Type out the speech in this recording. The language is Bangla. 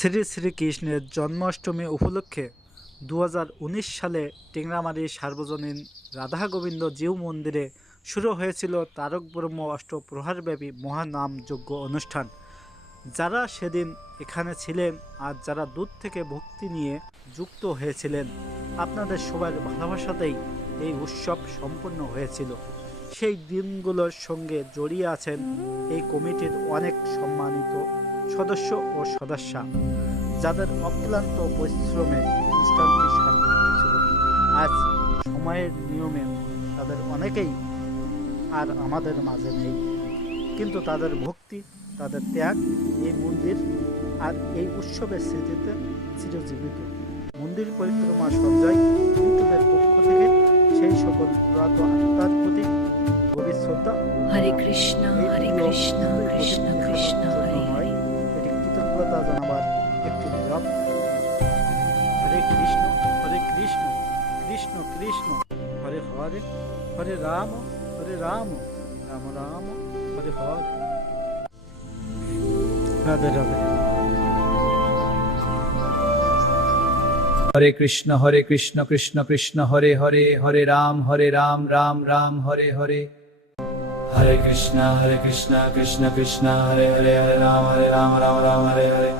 শ্রী শ্রীকৃষ্ণের জন্মাষ্টমী উপলক্ষে 2019 সালে টেংরামারী সার্বজনীন রাধা গোবিন্দ জিউ মন্দিরে শুরু হয়েছিল তারক ব্রহ্ম অষ্টপ্রহরব্যাপী মহানাম যজ্ঞ অনুষ্ঠান। যারা সেদিন এখানে ছিলেন আর যারা দূর থেকে ভক্তি নিয়ে যুক্ত হয়েছিলেন, আপনাদের সবার ভালোবাসাতেই এই উৎসব সম্পন্ন হয়েছিল। সেই দিনগুলোর সঙ্গে জড়িয়ে আছেন এই কমিটির অনেক সম্মানিত সদস্য ও সদস্যা, যাদের অক্লান্ত পরিশ্রমে অনুষ্ঠানটি সার্থক হয়েছিল। আজ সময়ের নিয়মে তাদের অনেকেই আর আমাদের মাঝে নেই, কিন্তু তাদের ভক্তি, তাদের ত্যাগ এই মন্দির আর এই উৎসবের স্মৃতিতে চিরজীবিত। মন্দির পরিক্রমা সঞ্জয় ইউটিউবের পক্ষ থেকে সেই সকল পুরাতন আত্মার প্রতি গভীর শ্রদ্ধা। হরে কৃষ্ণ হরে কৃষ্ণ কৃষ্ণ কৃষ্ণ হরে হরে। এটি কৃতজ্ঞতা জানাবার একটি নীরব। হরে কৃষ্ণ কৃষ্ণ কৃষ্ণ হরে হরে, হরে রাম রাম রাম হরে হরে। রাধে রাধে। হরে কৃষ্ণ কৃষ্ণ কৃষ্ণ হরে হরে, হরে রাম রাম রাম হরে হরে। হরে কৃষ্ণ কৃষ্ণ কৃষ্ণ হরে হরে, হরে রাম রাম রাম হরে হরে।